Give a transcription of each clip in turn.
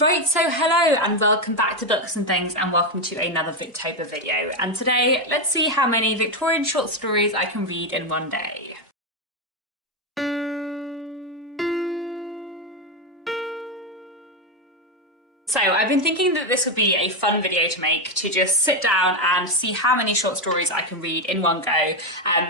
Right, so hello and welcome back to Books and Things, and welcome to another Victober video. And today, let's see how many Victorian short stories I can read in one day. So I've been thinking that this would be a fun video to make, to just sit down and see how many short stories I can read in one go,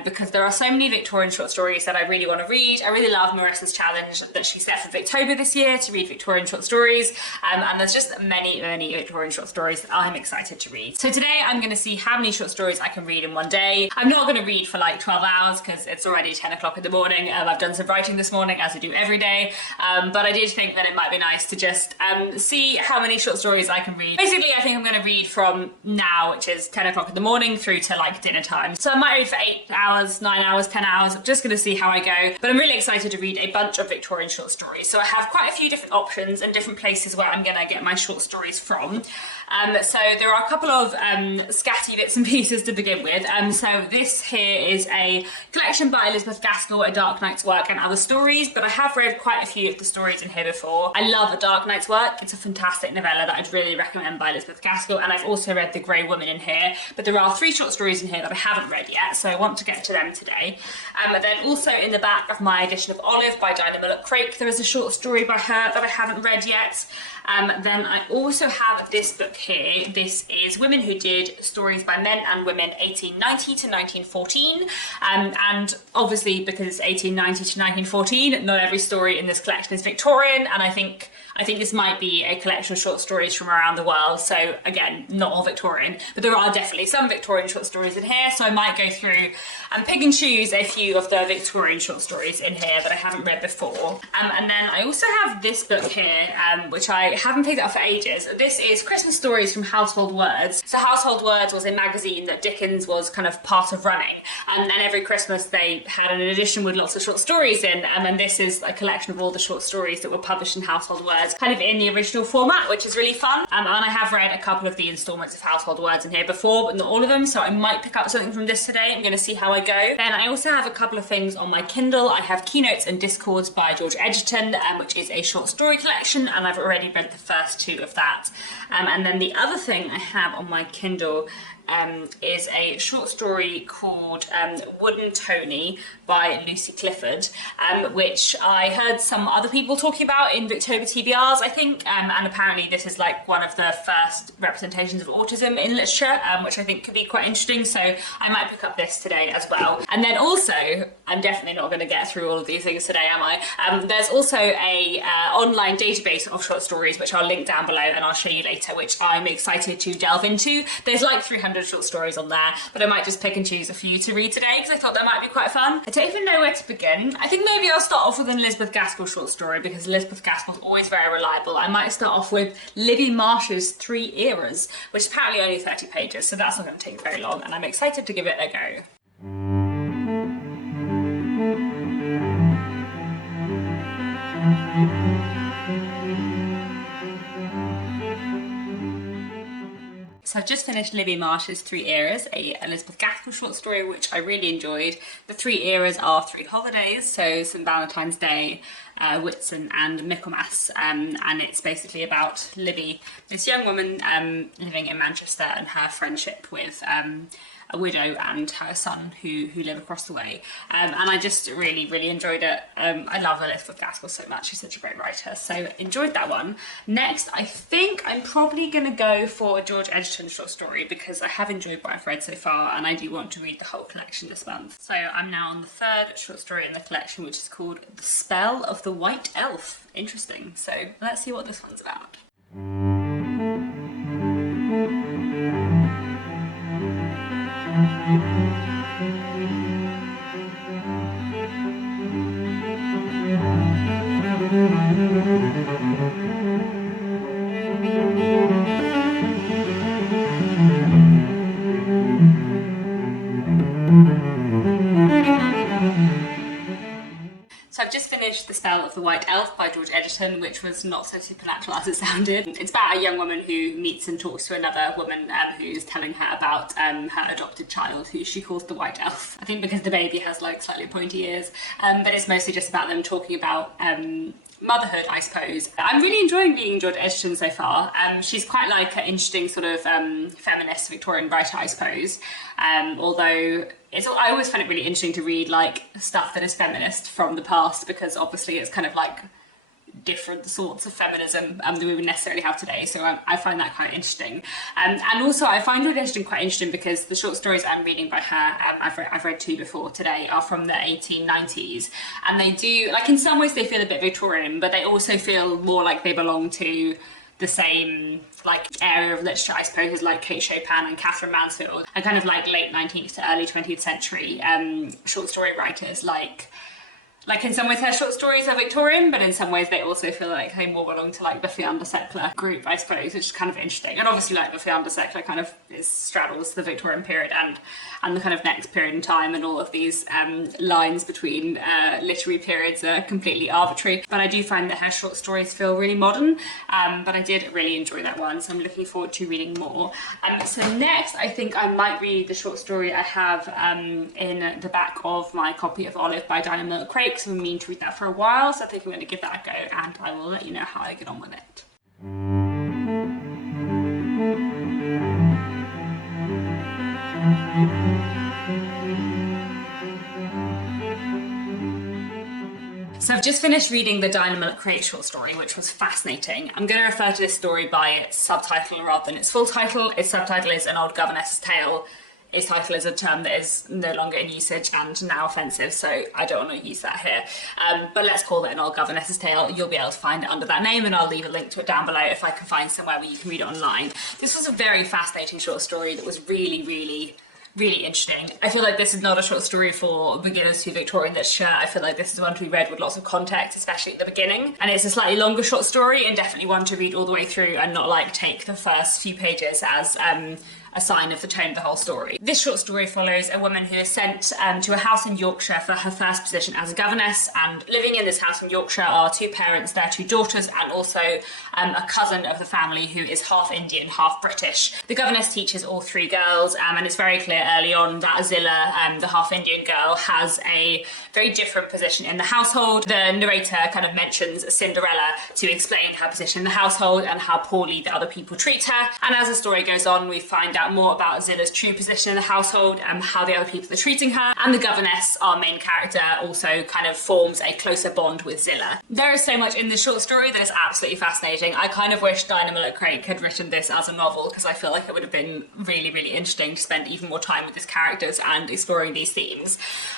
because there are so many Victorian short stories that I really want to read. I really love Marissa's challenge that she set for Victober this year to read Victorian short stories, and there's just many Victorian short stories that I'm excited to read. So today I'm going to see how many short stories I can read in one day. I'm not going to read for like 12 hours because it's already 10 o'clock in the morning. I've done some writing this morning, as I do every day, but I did think that it might be nice to just see how many short stories I can read. Basically, I think I'm going to read from now, which is 10 o'clock in the morning, through to like dinner time. So I might read for 8 hours, 9 hours, 10 hours. I'm just going to see how I go. But I'm really excited to read a bunch of Victorian short stories. So I have quite a few different options and different places where I'm going to get my short stories from. So there are a couple of scatty bits and pieces to begin with. So this here is a collection by Elizabeth Gaskell, A Dark Night's Work and Other Stories, but I have read quite a few of the stories in here before. I love A Dark Night's Work. It's a fantastic novella that I'd really recommend by Elizabeth Gaskell, and I've also read The Grey Woman in here, but there are 3 short stories in here that I haven't read yet, so I want to get to them today. Then also in the back of my edition of Olive by Dinah Mullock-Craik, there is a short story by her that I haven't read yet. Then I also have this book here. This is Women Who Did, Stories by Men and Women 1890 to 1914. And obviously, because it's 1890 to 1914, not every story in this collection is Victorian, and I think this might be a collection of short stories from around the world, so again, not all Victorian, but there are definitely some Victorian short stories in here, so I might go through and pick and choose a few of the Victorian short stories in here that I haven't read before. And then I also have this book here, which I haven't picked up for ages. This is Christmas Stories from Household Words. So Household Words was a magazine that Dickens was kind of part of running, and every Christmas they had an edition with lots of short stories in, and then this is a collection of all the short stories that were published in Household Words, kind of in the original format, which is really fun. And I have read a couple of the instalments of Household Words in here before, but not all of them, so I might pick up something from this today. I'm going to see how I go. Then I also have a couple of things on my Kindle. I have Keynotes and Discords by George Egerton, which is a short story collection, and I've already read the first 2 of that. And then the other thing I have on my Kindle is a short story called Wooden Tony by Lucy Clifford, which I heard some other people talking about in Victober TBRs, I think, and apparently this is like one of the first representations of autism in literature, which I think could be quite interesting, so I might pick up this today as well. And then also, I'm definitely not going to get through all of these things today, am I? There's also a online database of short stories, which I'll link down below and I'll show you later, which I'm excited to delve into. There's like 300 short stories on there, but I might just pick and choose a few to read today because I thought that might be quite fun. I don't even know where to begin. I think maybe I'll start off with an Elizabeth Gaskell short story because Elizabeth Gaskell's always very reliable. I might start off with Libbie Marsh's 3 Eras, which is apparently only 30 pages, so that's not going to take very long, and I'm excited to give it a go. So I've just finished Libbie Marsh's 3 Eras, a Elizabeth Gaskell short story, which I really enjoyed. The 3 Eras are 3 holidays, so St Valentine's Day, Whitsun and Michaelmas, and it's basically about Libbie, this young woman living in Manchester, and her friendship with a widow and her son who live across the way, and I just really enjoyed it. I love Elizabeth Gaskell so much, she's such a great writer, so enjoyed that one. Next, I think I'm probably going to go for a George Egerton short story because I have enjoyed what I've read so far and I do want to read the whole collection this month. So I'm now on the 3rd short story in the collection, which is called The Spell of the White Elf. Interesting, so let's see what this one's about. So I've just finished The Spell of the White Elf by George Egerton, which was not so supernatural as it sounded. It's about a young woman who meets and talks to another woman who's telling her about her adopted child, who she calls the White Elf. I think because the baby has like slightly pointy ears, but it's mostly just about them talking about motherhood, I suppose. I'm really enjoying reading George Egerton so far. She's quite like an interesting sort of feminist Victorian writer, I suppose. Although I always find it really interesting to read like stuff that is feminist from the past, because obviously it's kind of like different sorts of feminism that we would necessarily have today, so I find that quite interesting. And also I find George Egerton quite interesting because the short stories I'm reading by her, I've read two before today, are from the 1890s, and they do, like, in some ways they feel a bit Victorian, but they also feel more like they belong to the same like area of literature, I suppose, as like Kate Chopin and Catherine Mansfield, and kind of like late 19th to early 20th century short story writers. Like in some ways her short stories are Victorian, but in some ways they also feel like they more belong to like the Fiander Secular group, I suppose, which is kind of interesting. And obviously like the Fiander Secular kind of straddles the Victorian period and the kind of next period in time, and all of these lines between literary periods are completely arbitrary. But I do find that her short stories feel really modern, but I did really enjoy that one, so I'm looking forward to reading more. So next I think I might read the short story I have in the back of my copy of Olive by Dinah Millet-Craik. So I'm meaning to read that for a while, so I think I'm going to give that a go, and I will let you know how I get on with it. So I've just finished reading the Dinah Millet-Craik short story, which was fascinating. I'm going to refer to this story by its subtitle rather than its full title. Its subtitle is An Old Governess's Tale. Its title is a term that is no longer in usage and now offensive, so I don't want to use that here. But let's call it An Old Governess's Tale. You'll be able to find it under that name, and I'll leave a link to it down below if I can find somewhere where you can read it online. This was a very fascinating short story that was really, really, really interesting. I feel like this is not a short story for beginners to Victorian literature. I feel like this is one to be read with lots of context, especially at the beginning. And it's a slightly longer short story, and definitely one to read all the way through and not like take the first few pages as a sign of the tone of the whole story. This short story follows a woman who is sent to a house in Yorkshire for her first position as a governess, and living in this house in Yorkshire are two parents, their two daughters, and also a cousin of the family who is half Indian, half British. The governess teaches all three girls, and it's very clear early on that Zillah, the half Indian girl, has a very different position in the household. The narrator kind of mentions Cinderella to explain her position in the household and how poorly the other people treat her. And as the story goes on, we find out more about Zillah's true position in the household and how the other people are treating her. And the governess, our main character, also kind of forms a closer bond with Zillah. There is so much in this short story that is absolutely fascinating. I kind of wish Dinah Millet-Craik had written this as a novel, because I feel like it would have been really, really interesting to spend even more time with these characters and exploring these themes.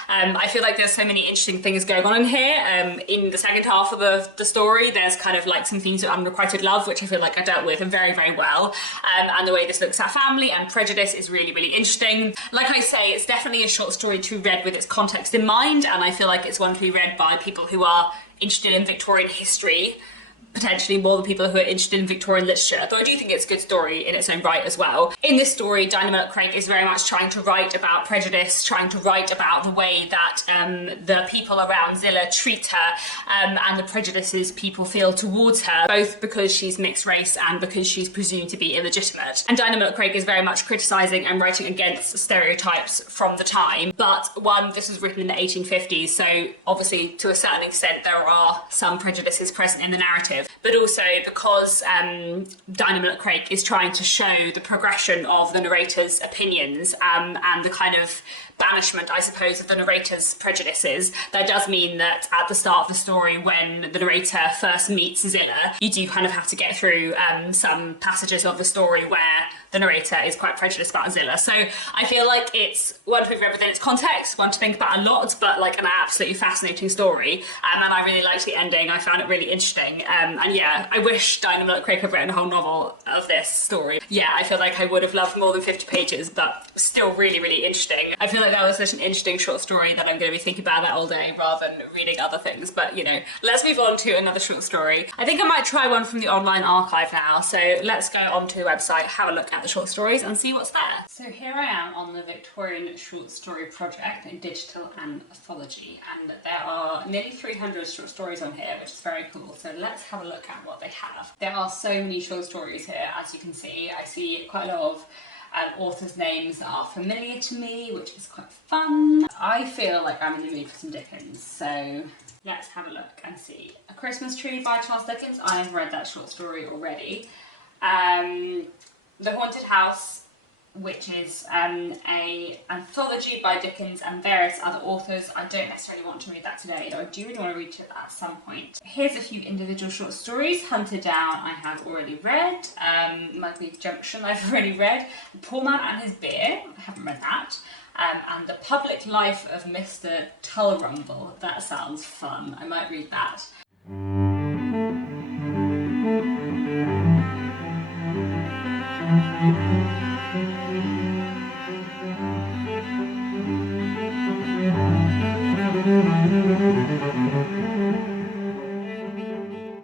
I feel like there's so many interesting things going on in here. In the second half of the story, there's kind of like some themes of unrequited love, which I feel like are dealt with very, very well. And the way this looks at family and prejudice is really, really interesting. Like I say, it's definitely a short story to be read with its context in mind, and I feel like it's one to be read by people who are interested in Victorian history, potentially more than people who are interested in Victorian literature, though I do think it's a good story in its own right as well. In this story, Dinah Millet-Craik is very much trying to write about prejudice, trying to write about the way that the people around Zillah treat her and the prejudices people feel towards her, both because she's mixed race and because she's presumed to be illegitimate. And Dinah Millet-Craik is very much criticising and writing against stereotypes from the time, but one, this was written in the 1850s, so obviously to a certain extent there are some prejudices present in the narrative. But also because Dinah Millet-Craik is trying to show the progression of the narrator's opinions and the kind of banishment, I suppose, of the narrator's prejudices. That does mean that at the start of the story, when the narrator first meets Zillah, you do kind of have to get through some passages of the story where the narrator is quite prejudiced about Zillah. So I feel like it's one to be read within its context, one to think about a lot, but like an absolutely fascinating story. And I really liked the ending. I found it really interesting. And yeah, I wish Dinah Millet-Craik had written a whole novel of this story. Yeah, I feel like I would have loved more than 50 pages, but still really, really interesting. I feel like that was such an interesting short story that I'm going to be thinking about that all day rather than reading other things. But, you know, let's move on to another short story. I think I might try one from the online archive now. So let's go onto the website, have a look at the short stories and see what's there. So here I am on the Victorian Short Story Project in digital anthology, and there are nearly 300 short stories on here, which is very cool. So let's have a look at what they have. There are so many short stories here, as you can see. I see quite a lot of authors' names that are familiar to me, which is quite fun. I feel like I'm in the mood for some Dickens, so let's have a look and see. A Christmas Tree by Charles Dickens. I've read that short story already. The Haunted House, which is a anthology by Dickens and various other authors. I don't necessarily want to read that today, though I do really want to read it at some point. Here's a few individual short stories. Hunted Down I have already read. Mugby Junction I've already read. The Poor Man and His Beer, I haven't read that. And The Public Life of Mr. Tulrumble. That sounds fun. I might read that.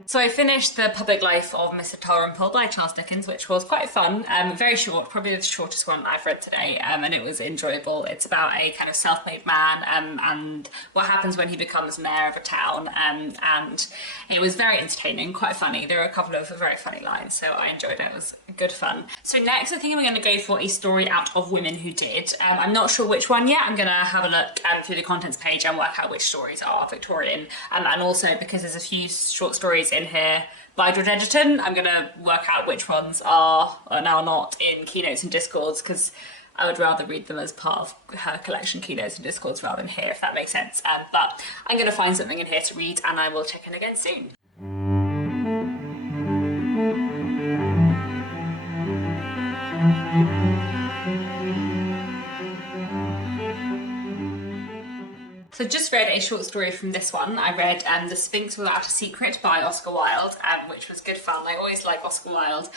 So I finished The Public Life of Mr. Tulrumble by Charles Dickens, which was quite fun, very short, probably the shortest one I've read today, and it was enjoyable. It's about a kind of self-made man and what happens when he becomes mayor of a town, and it was very entertaining, quite funny. There were a couple of very funny lines, so I enjoyed it. It was good fun. So next I think I'm going to go for a story out of Women Who Did. I'm not sure which one yet. I'm going to have a look through the contents page and work out which stories are Victorian, and also because there's a few short stories in here by George Egerton, I'm going to work out which ones are now not in Keynotes and Discords, because I would rather read them as part of her collection Keynotes and Discords rather than here, if that makes sense. But I'm going to find something in here to read, and I will check in again soon. So I just read a short story from this one. I read The Sphinx Without a Secret by Oscar Wilde, which was good fun. I always like Oscar Wilde.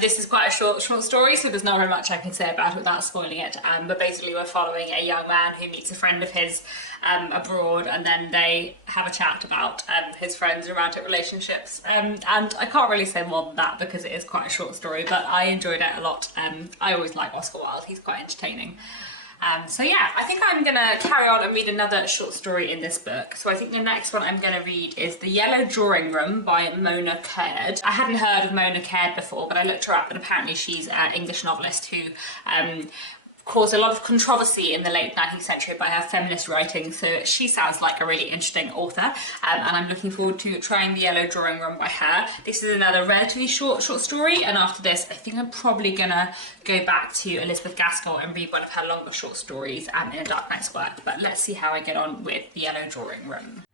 This is quite a short story, so there's not very much I can say about it without spoiling it. But basically we're following a young man who meets a friend of his abroad, and then they have a chat about his friends' romantic relationships. And I can't really say more than that because it is quite a short story, but I enjoyed it a lot. I always like Oscar Wilde, he's quite entertaining. So yeah, I think I'm going to carry on and read another short story in this book. So I think the next one I'm going to read is The Yellow Drawing Room by Mona Caird. I hadn't heard of Mona Caird before, but I looked her up and apparently she's an English novelist who caused a lot of controversy in the late 19th century by her feminist writing, so she sounds like a really interesting author, and I'm looking forward to trying The Yellow Drawing Room by her. This is another relatively short story, and after this I think I'm probably gonna go back to Elizabeth Gaskell and read one of her longer short stories in a Dark Knight's work, but let's see how I get on with The Yellow Drawing Room.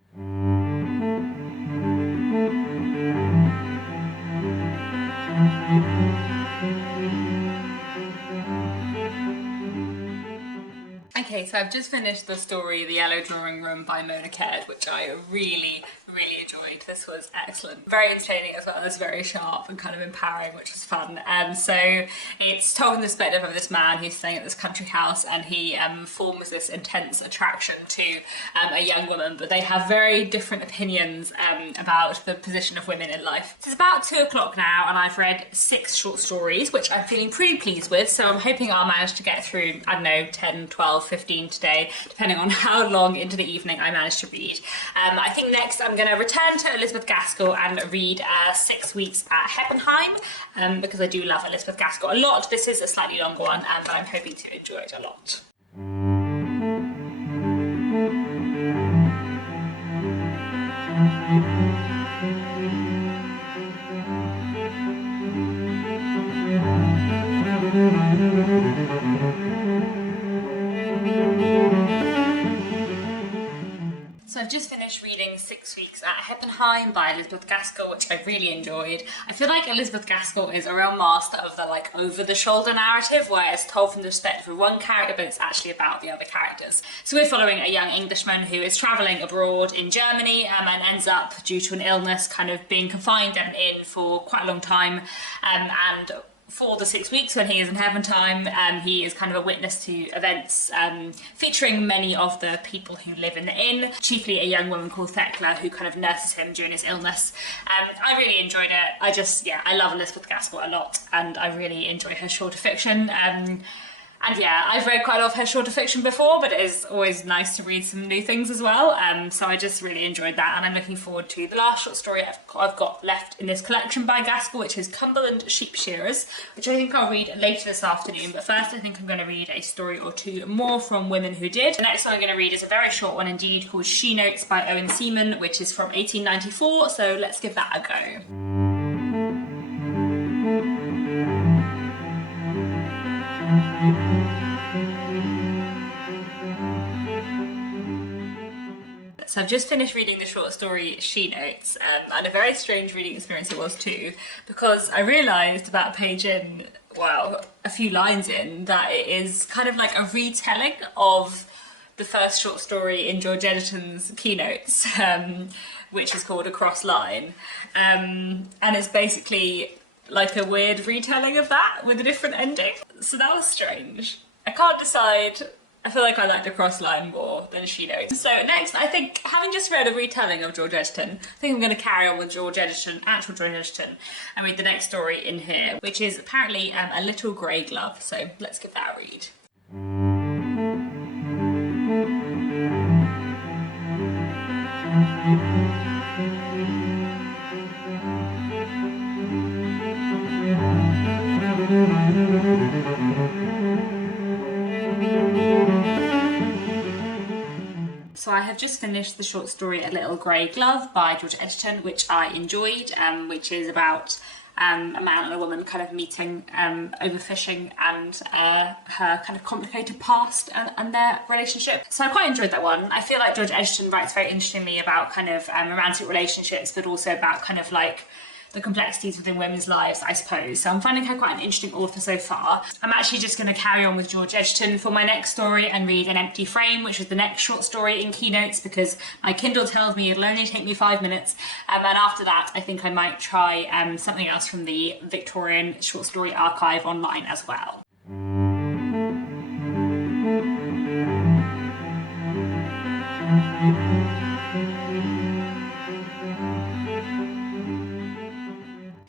Okay, so I've just finished the story The Yellow Drawing Room by Mona Caird, which I really enjoyed. This was excellent. Very entertaining as well as very sharp and kind of empowering, which was fun. So it's told in the perspective of this man who's staying at this country house, and he forms this intense attraction to a young woman, but they have very different opinions about the position of women in life. It's about 2 o'clock now, and I've read 6 short stories, which I'm feeling pretty pleased with, so I'm hoping I'll manage to get through, I don't know, 10, 12, 15 today, depending on how long into the evening I manage to read. I think next I'm going to return to Elizabeth Gaskell and read 6 Weeks at Heppenheim, because I do love Elizabeth Gaskell a lot. This is a slightly longer one, but I'm hoping to enjoy it a lot. So I've just finished reading 6 Weeks at Heppenheim by Elizabeth Gaskell, which I really enjoyed. I feel like Elizabeth Gaskell is a real master of the over-the-shoulder narrative, where it's told from the perspective of one character, but it's actually about the other characters. So we're following a young Englishman who is travelling abroad in Germany and ends up, due to an illness, kind of being confined at an inn for quite a long time, and for the 6 weeks when he is in Heppenheim, he is kind of a witness to events featuring many of the people who live in the inn, chiefly a young woman called Thecla who kind of nurses him during his illness. I really enjoyed it. I love Elizabeth Gaskell a lot, and I really enjoy her shorter fiction. And yeah, I've read quite a lot of her shorter fiction before, but it is always nice to read some new things as well. So I just really enjoyed that, and I'm looking forward to the last short story I've got left in this collection by Gaskell, which is Cumberland Sheepsharers, which I think I'll read later this afternoon. But first, I think I'm going to read a story or two more from Women Who Did. The next one I'm going to read is a very short one indeed, called She Notes by Owen Seaman, which is from 1894. So let's give that a go. So I've just finished reading the short story She Notes, and a very strange reading experience it was too, because I realised about a page in, well, a few lines in, that it is kind of like a retelling of the first short story in George Egerton's Keynotes, which is called Across Line, and it's basically like a weird retelling of that with a different ending. So that was strange. I can't decide. I feel like I liked Across Line more than She Notes. So next, I think, having just read a retelling of George Egerton, I think I'm going to carry on with George Egerton, actual George Egerton, and read the next story in here, which is apparently A Little Grey Glove. So let's give that a read. So I have just finished the short story A Little Grey Glove by George Egerton, which I enjoyed, which is about a man and a woman kind of meeting over fishing, and her kind of complicated past and their relationship. So I quite enjoyed that one. I feel like George Egerton writes very interestingly about kind of romantic relationships, but also about kind of like the complexities within women's lives, I suppose. So I'm finding her quite an interesting author so far. I'm actually just going to carry on with George Egerton for my next story and read An Empty Frame, which is the next short story in Keynotes, because my Kindle tells me it'll only take me 5 minutes. And after that, I think I might try something else from the Victorian short story archive online as well.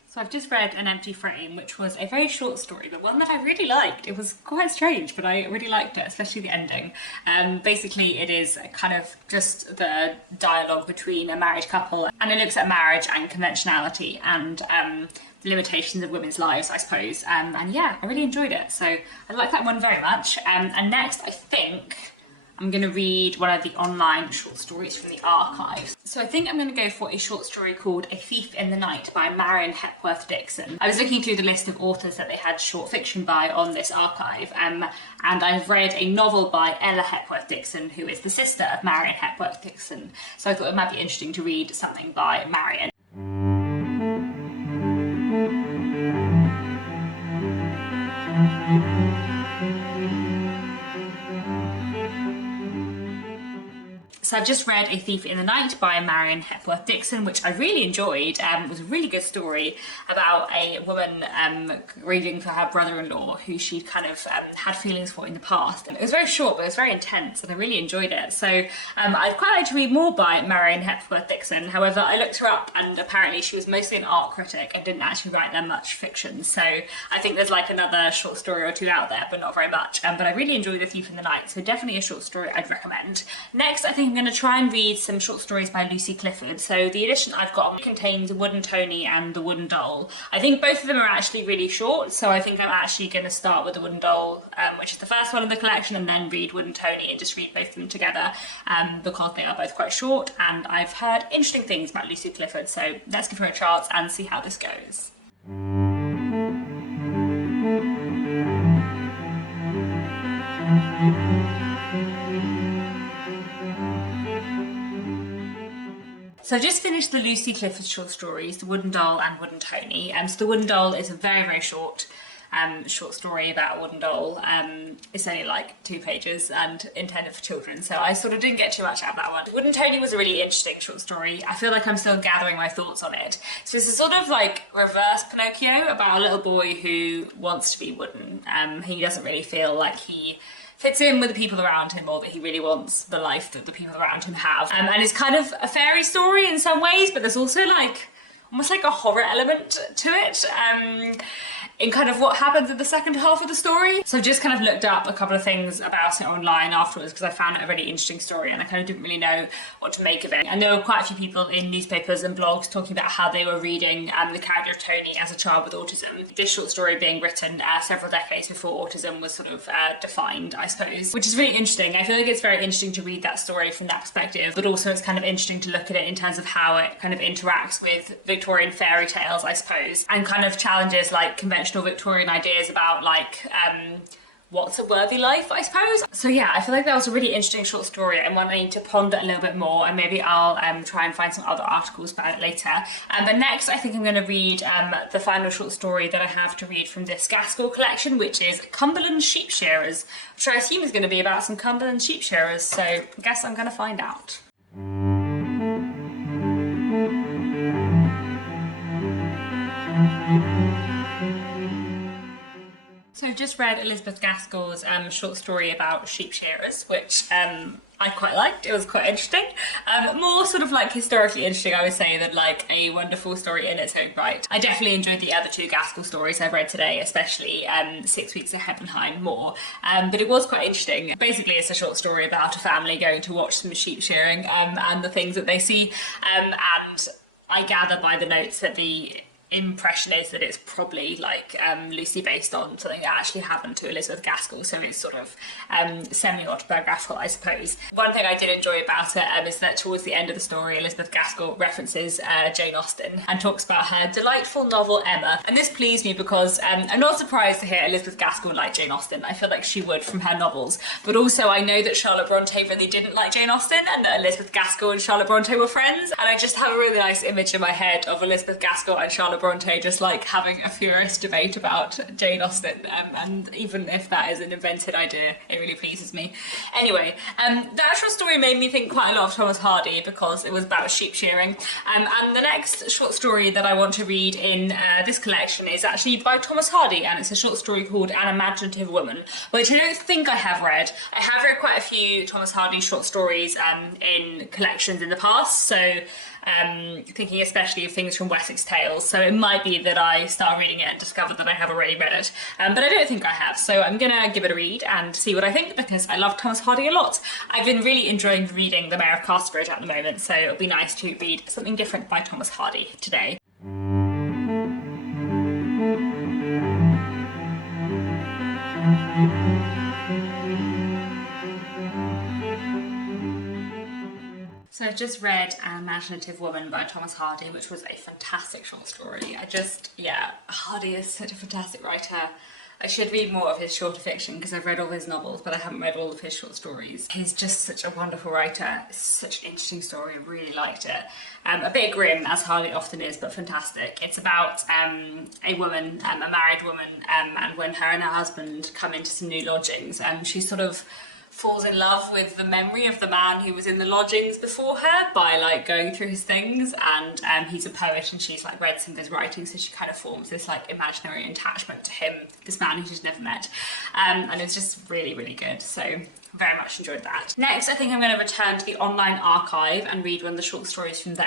So I've just read An Empty Frame, which was a very short story, but one that I really liked. It was quite strange, but I really liked it, especially the ending. Basically, it is kind of just the dialogue between a married couple, and it looks at marriage and conventionality and the limitations of women's lives, I suppose. And yeah, I really enjoyed it. So I like that one very much. And next, I think I'm going to read one of the online short stories from the archives. So I think I'm going to go for a short story called A Thief in the Night by Marion Hepworth Dixon. I was looking through the list of authors that they had short fiction by on this archive, and I've read a novel by Ella Hepworth Dixon, who is the sister of Marion Hepworth Dixon. So I thought it might be interesting to read something by Marion. So I've just read A Thief in the Night by Marion Hepworth Dixon, which I really enjoyed. It was a really good story about a woman grieving for her brother-in-law, who she kind of had feelings for in the past. It was very short, but it was very intense, and I really enjoyed it. So I'd quite like to read more by Marion Hepworth Dixon. However, I looked her up, and apparently she was mostly an art critic and didn't actually write that much fiction. So I think there's like another short story or two out there, but not very much. But I really enjoyed A Thief in the Night, so definitely a short story I'd recommend. Next, I think I'm going to try and read some short stories by Lucy Clifford. So the edition I've got contains Wooden Tony and The Wooden Doll. I think both of them are actually really short, so I think I'm actually going to start with The Wooden Doll, which is the first one in the collection, and then read Wooden Tony and just read both of them together, because they are both quite short, and I've heard interesting things about Lucy Clifford, so let's give her a chance and see how this goes. So I've just finished the Lucy Clifford short stories, The Wooden Doll and Wooden Tony. So The Wooden Doll is a very, very short story about a wooden doll. It's only like 2 pages and intended for children, so I sort of didn't get too much out of that one. Wooden Tony was a really interesting short story. I feel like I'm still gathering my thoughts on it. So it's a sort of like reverse Pinocchio about a little boy who wants to be wooden. He doesn't really feel like he fits in with the people around him, or that he really wants the life that the people around him have. And it's kind of a fairy story in some ways, but there's also like almost like a horror element to it. in kind of what happens in the second half of the story. So I've just kind of looked up a couple of things about it online afterwards because I found it a really interesting story and I kind of didn't really know what to make of it. And there were quite a few people in newspapers and blogs talking about how they were reading the character of Tony as a child with autism. This short story being written several decades before autism was sort of defined, I suppose, which is really interesting. I feel like it's very interesting to read that story from that perspective, but also it's kind of interesting to look at it in terms of how it kind of interacts with Victorian fairy tales, I suppose, and kind of challenges like conventional Victorian ideas about like what's a worthy life, I suppose. So yeah, I feel like that was a really interesting short story and one I need to ponder a little bit more, and maybe I'll try and find some other articles about it later. But next I think I'm going to read the final short story that I have to read from this Gaskell collection, which is Cumberland Sheepsharers, which I assume is going to be about some Cumberland sheepsharers, so I guess I'm going to find out. So I've just read Elizabeth Gaskell's short story about sheepsharers, which I quite liked. It was quite interesting. More sort of like historically interesting, I would say, than like a wonderful story in its own right. I definitely enjoyed the other two Gaskell stories I've read today, especially 6 Weeks at Heppenheim more. But it was quite interesting. Basically, it's a short story about a family going to watch some sheep shearing and the things that they see. And I gather by the notes that the impression is that it's probably like loosely based on something that actually happened to Elizabeth Gaskell, so it's sort of semi-autobiographical, I suppose. One thing I did enjoy about it is that towards the end of the story, Elizabeth Gaskell references Jane Austen and talks about her delightful novel Emma, and this pleased me because I'm not surprised to hear Elizabeth Gaskell like Jane Austen. I feel like she would from her novels, but also I know that Charlotte Bronte really didn't like Jane Austen and that Elizabeth Gaskell and Charlotte Bronte were friends, and I just have a really nice image in my head of Elizabeth Gaskell and Charlotte Bronte just like having a furious debate about Jane Austen, and even if that is an invented idea, it really pleases me. Anyway, the actual story made me think quite a lot of Thomas Hardy because it was about sheep shearing, and the next short story that I want to read in this collection is actually by Thomas Hardy, and it's a short story called An Imaginative Woman, which I don't think I have read. I have read quite a few Thomas Hardy short stories in collections in the past, so thinking especially of things from Wessex Tales, so it might be that I start reading it and discover that I have already read it, but I don't think I have, so I'm gonna give it a read and see what I think because I love Thomas Hardy a lot. I've been really enjoying reading The Mayor of Casterbridge at the moment, so it'll be nice to read something different by Thomas Hardy today. So I've just read An Imaginative Woman by Thomas Hardy, which was a fantastic short story. Hardy is such a fantastic writer. I should read more of his shorter fiction because I've read all his novels, but I haven't read all of his short stories. He's just such a wonderful writer. It's such an interesting story. I really liked it. A bit grim, as Hardy often is, but fantastic. It's about a woman, a married woman, and when her and her husband come into some new lodgings, she sort of falls in love with the memory of the man who was in the lodgings before her by like going through his things, and he's a poet and she's like read some of his writing, so she kind of forms this like imaginary attachment to him, this man who she's never met, and it's just really, really good. So very much enjoyed that. Next, I think I'm going to return to the online archive and read one of the short stories from there.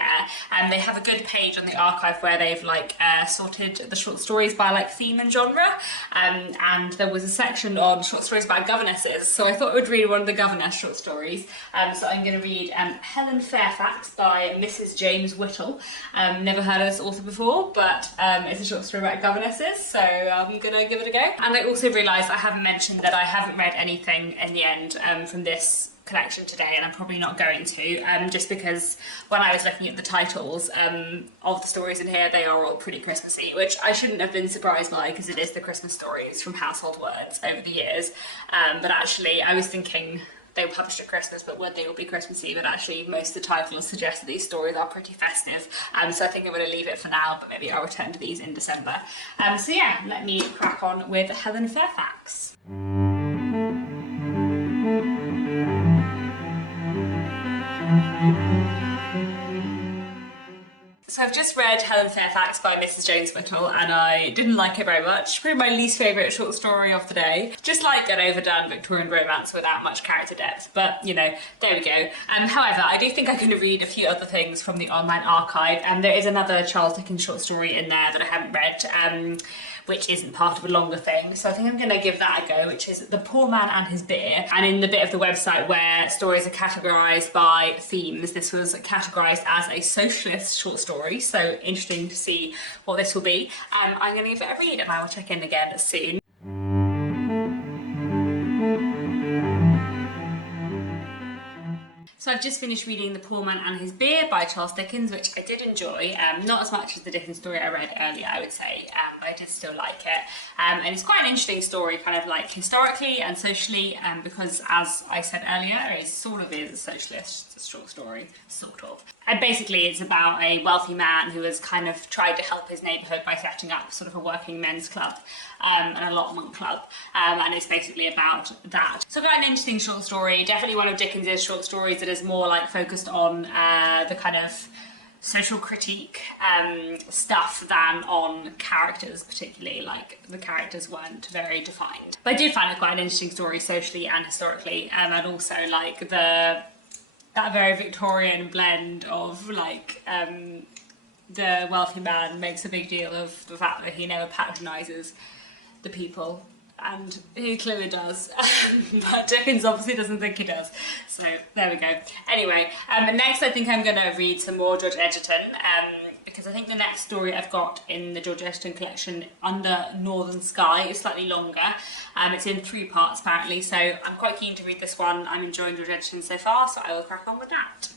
They have a good page on the archive where they've like sorted the short stories by like theme and genre, and there was a section on short stories by governesses, so I thought I would read one of the governess short stories. So I'm going to read Helen Fairfax by Mrs. James Whittle. Never heard of this author before, but it's a short story about governesses, so I'm going to give it a go. And I also realised I haven't mentioned that I haven't read anything in the end from this collection today, and I'm probably not going to, just because when I was looking at the titles of the stories in here, they are all pretty Christmassy, which I shouldn't have been surprised by because it is the Christmas stories from Household Words over the years, but actually I was thinking they were published at Christmas, but would they all be Christmassy? But actually most of the titles suggest that these stories are pretty festive, so I think I'm going to leave it for now, but maybe I'll return to these in December. So yeah, let me crack on with Helen Fairfax. So I've just read Helen Fairfax by Mrs. James Whittle, and I didn't like it very much. Probably my least favourite short story of the day. Just like an overdone Victorian romance without much character depth, but you know, there we go. However, I do think I'm going to read a few other things from the online archive, and there is another Charles Dickens short story in there that I haven't read, which isn't part of a longer thing. So I think I'm going to give that a go, which is The Poor Man and His Beer. And in the bit of the website where stories are categorised by themes, this was categorised as a socialist short story. So interesting to see what this will be. I'm going to give it a read, and I will check in again soon. So I've just finished reading The Poor Man and His Beer by Charles Dickens, which I did enjoy. Not as much as the Dickens story I read earlier, I would say, but I did still like it. And it's quite an interesting story, kind of like historically and socially, because as I said earlier, it sort of is a socialist short story, sort of. And basically it's about a wealthy man who has kind of tried to help his neighbourhood by setting up sort of a working men's club. An allotment club, and it's basically about that. So quite an interesting short story, definitely one of Dickens's short stories that is more like focused on the kind of social critique stuff than on characters particularly, like the characters weren't very defined. But I did find it quite an interesting story socially and historically, and also like that very Victorian blend of like the wealthy man makes a big deal of the fact that he never patronises the people, and he clearly does, but Dickens obviously doesn't think he does, so there we go. Anyway, next I think I'm going to read some more George Egerton, because I think the next story I've got in the George Egerton collection, Under Northern Sky, is slightly longer. It's in 3 parts apparently, so I'm quite keen to read this one. I'm enjoying George Egerton so far, so I will crack on with that.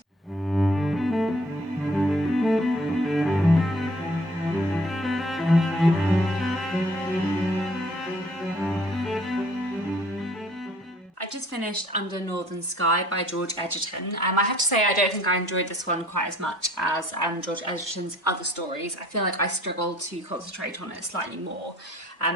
Just finished Under Northern Sky by George Egerton. I have to say I don't think I enjoyed this one quite as much as George Egerton's other stories. I feel like I struggled to concentrate on it slightly more.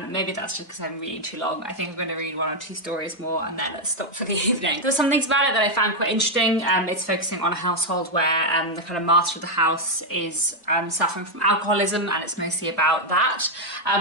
Maybe that's just because I'm reading too long. I think I'm going to read 1 or 2 stories more and then let's stop for the evening. There were some things about it that I found quite interesting. It's focusing on a household where the kind of master of the house is suffering from alcoholism, and it's mostly about that,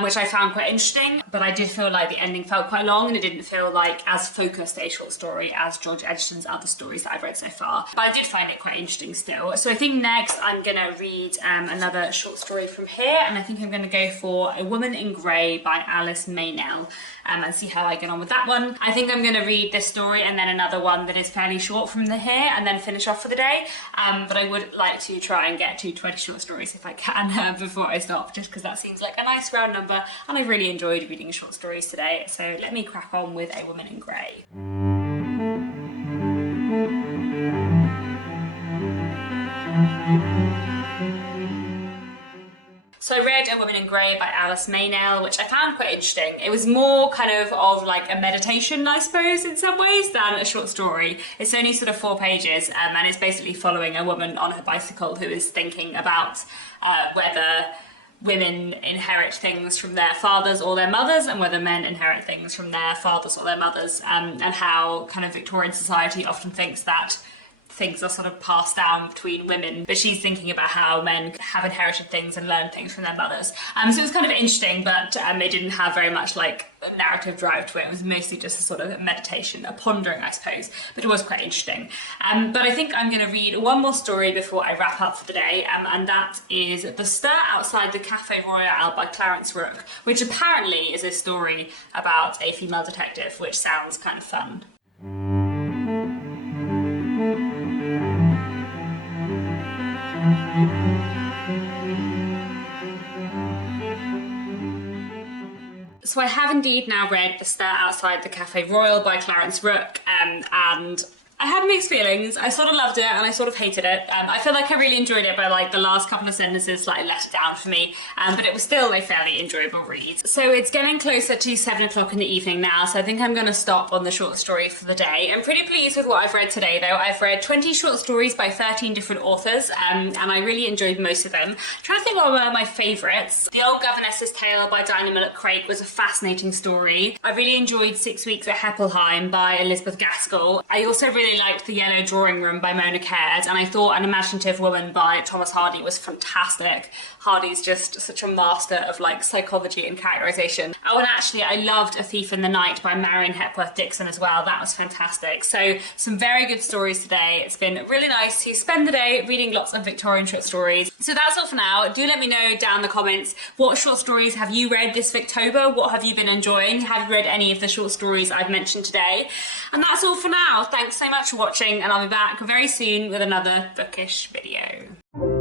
which I found quite interesting. But I did feel like the ending felt quite long and it didn't feel like as focused a short story as George Egerton's other stories that I've read so far. But I did find it quite interesting still. So I think next I'm going to read another short story from here, and I think I'm going to go for A Woman in Grey by Alice Meynell, and see how I get on with that one. I think I'm going to read this story and then another one that is fairly short from here and then finish off for the day, but I would like to try and get to 20 short stories if I can before I stop, just because that seems like a nice round number, and I've really enjoyed reading short stories today, so let me crack on with A Woman in Grey. So I read A Woman in Grey by Alice Meynell, which I found quite interesting. It was more kind of like a meditation, I suppose, in some ways, than a short story. It's only sort of 4 pages, and it's basically following a woman on her bicycle who is thinking about whether women inherit things from their fathers or their mothers, and whether men inherit things from their fathers or their mothers, and how kind of Victorian society often thinks that things are sort of passed down between women, but she's thinking about how men have inherited things and learned things from their mothers. So it was kind of interesting, but it didn't have very much like a narrative drive to it. It was mostly just a sort of meditation, a pondering, I suppose, but it was quite interesting. But I think I'm going to read 1 more story before I wrap up for the day, and that is The Stir Outside the Café Royal by Clarence Rook, which apparently is a story about a female detective, which sounds kind of fun. So I have indeed now read The Stir Outside the Café Royal by Clarence Rook, and I had mixed feelings. I sort of loved it and I sort of hated it. I feel like I really enjoyed it, but like the last couple of sentences slightly let it down for me, but it was still a fairly enjoyable read. So it's getting closer to 7 o'clock in the evening now, so I think I'm going to stop on the short story for the day. I'm pretty pleased with what I've read today though. I've read 20 short stories by 13 different authors, and I really enjoyed most of them. I'm trying to think what were my favourites. The Old Governess's Tale by Dinah Mullock-Craig was a fascinating story. I really enjoyed 6 Weeks at Heppenheim by Elizabeth Gaskell. I also really really liked The Yellow Drawing Room by Mona Caird, and I thought An Imaginative Woman by Thomas Hardy was fantastic. Hardy's just such a master of like psychology and characterization. Oh, and actually I loved A Thief in the Night by Marion, Hepworth, Dixon as well. That was fantastic. So some very good stories today. It's been really nice to spend the day reading lots of Victorian short stories. So that's all for now. Do let me know down in the comments, what short stories have you read this Victober? What have you been enjoying? Have you read any of the short stories I've mentioned today? And that's all for now. Thanks so much for watching, and I'll be back very soon with another bookish video.